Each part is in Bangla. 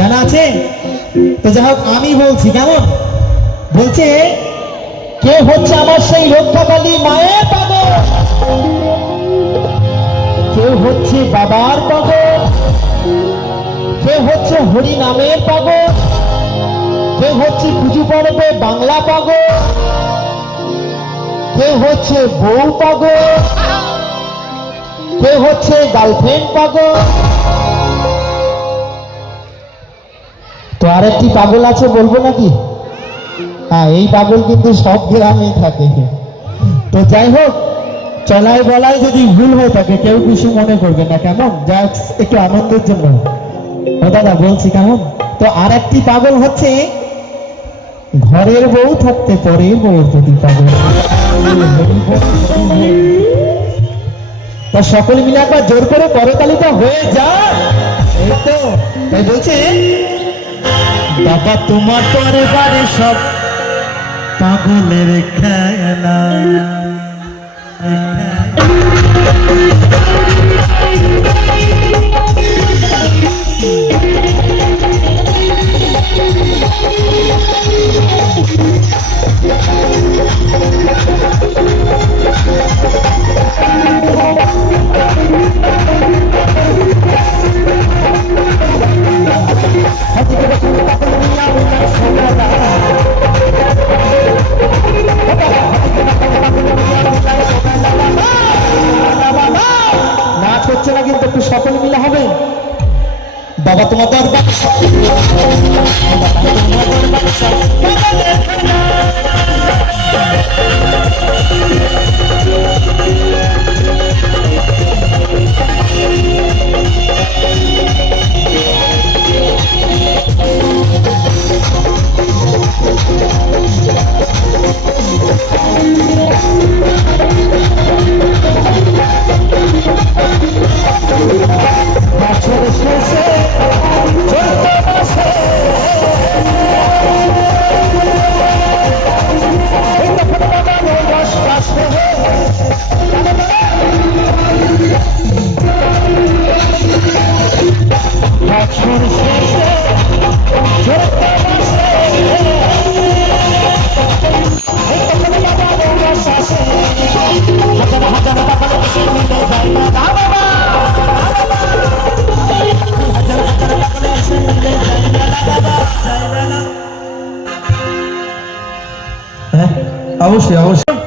জানা আছে? তো যাই হোক আমি বলছি, কেমন বলছে, কে হচ্ছে আমার সেই রক্ষাকালী মায়ের পাগল, কেউ হচ্ছে বাবার পাগল, কেউ হচ্ছে হরি নামের পাগল, কেউ হচ্ছে পুজো পর্বে বাংলা পাগল, কেউ হচ্ছে বউ পাগল, কেউ হচ্ছে গার্লফ্রেন্ড পাগল। তো আরেকটি পাগল আছে, বলবো নাকি? হ্যাঁ, এই পাগল কিন্তু সব গ্রামেই থাকে। তো যাই হোক, চলাই বলাই যদি ভুল হয়ে থাকে কেউ কিছু মনে করবে না, কেমন? যাই হোক, একটু আনন্দের জন্য ও দাদা বলছি, কেমন? তো আর একটি পাগল হচ্ছে ঘরের বউ থাকতে পরের বউয়ের প্রতি পাগল। তা সকলে মিলে একবার জোর করে করতালিটা হয়ে যায়। এই তো তাই বলছে, বাবা তোমার পরে বারে সব পাগলের খেলা। নাচ হচ্ছে না কিন্তু, একটু সকলে মিলে হবে। বাবা তোমার দরবার অবশ্যই অবশ্যই।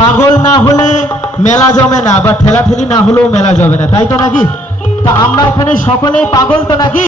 পাগল না হলে মেলা জমে না, বা ঠেলাঠেলি না হলেও মেলা জমে না, তাই তো নাকি? তা আমরা এখানে সকলেই পাগল তো নাকি?